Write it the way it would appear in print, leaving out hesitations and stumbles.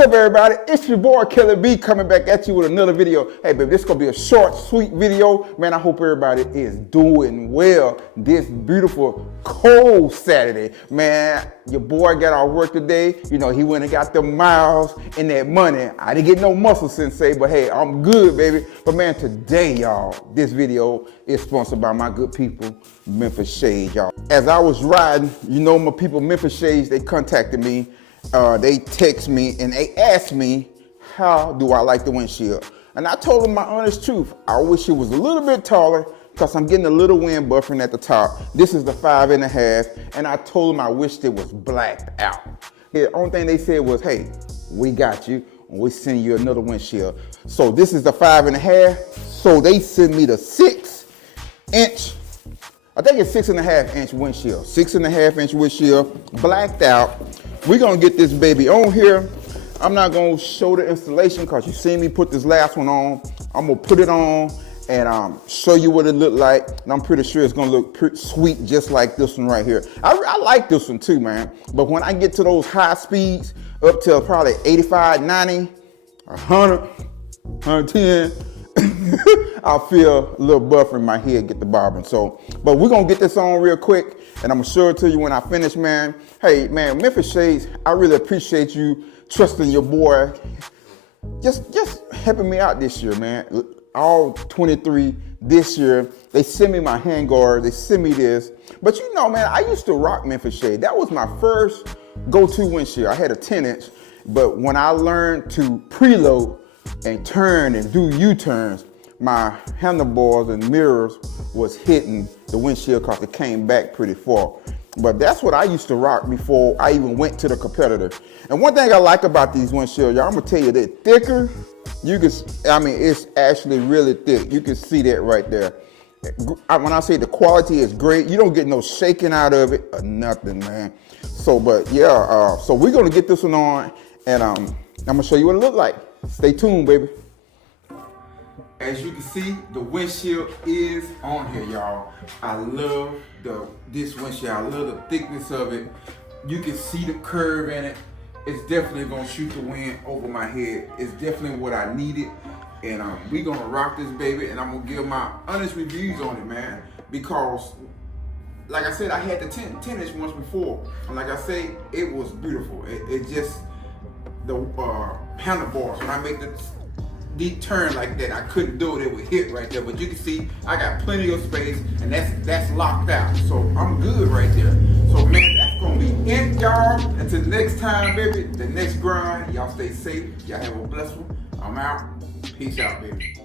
What's up, everybody? It's your boy Kelly B coming back at you with another video. Hey, baby, this is gonna be a short, sweet video. Man, I hope everybody is doing well this beautiful, cold Saturday. Man, your boy got our work today. You know, he went and got the miles and that money. I didn't get no muscle sensei, but hey, I'm good, baby. But man, today, y'all, this video is sponsored by my good people, Memphis Shades, y'all. As I was riding, you know, my people, Memphis Shades, they contacted me. They text me and they asked me, how do I like the windshield? And I told them my honest truth. I wish it was a little bit taller because I'm getting a little wind buffering at the top. This is the 5.5, and I told them I wished it was blacked out. The only thing they said was, hey, we got you, and we send you another windshield. So this is the 5.5, so they send me the 6-inch, I think it's 6.5-inch windshield. 6.5-inch windshield, blacked out. We're gonna get this baby on here. I'm not gonna show the installation because you seen me put this last one on. I'm gonna put it on and show you what it looked like. And I'm pretty sure it's gonna look pretty sweet just like this one right here. I like this one too, man. But when I get to those high speeds, up to probably 85, 90, 100, 110, I feel a little buffer in my head, get the bobbing. So, but we're gonna get this on real quick, and I'm gonna show it to you when I finish, man. Hey, man, Memphis Shades, I really appreciate you trusting your boy. Just helping me out this year, man. All 23 this year. They send me my handguard, they send me this. But you know, man, I used to rock Memphis Shades. That was my first go-to windshield. I had a 10-inch, but when I learned to preload and turn and do U-turns, my handlebars and mirrors was hitting the windshield because it came back pretty far. But that's what I used to rock before I even went to the competitor. And one thing I like about these windshields, y'all, I'm gonna tell you, they're thicker. You can, I mean, it's actually really thick. You can see that right there. When I say the quality is great, you don't get no shaking out of it or nothing, man. So, but yeah, so we're gonna get this one on, and I'm gonna show you what it looked like. Stay tuned, baby. As you can see, the windshield is on here, y'all. I love this windshield. I love the thickness of it. You can see the curve in it. It's definitely gonna shoot the wind over my head. It's definitely what I needed. And we gonna rock this baby, and I'm gonna give my honest reviews on it, man. Because, like I said, I had the 10-inch once before. And like I say, it was beautiful. It just, the handlebars, when I make the deep turn like that, I couldn't do it. It would hit right there. But you can see I got plenty of space, and that's locked out. So I'm good right there. So man, that's gonna be it, y'all. Until next time, baby, the next grind. Y'all stay safe. Y'all have a blessed one. I'm out. Peace out, baby.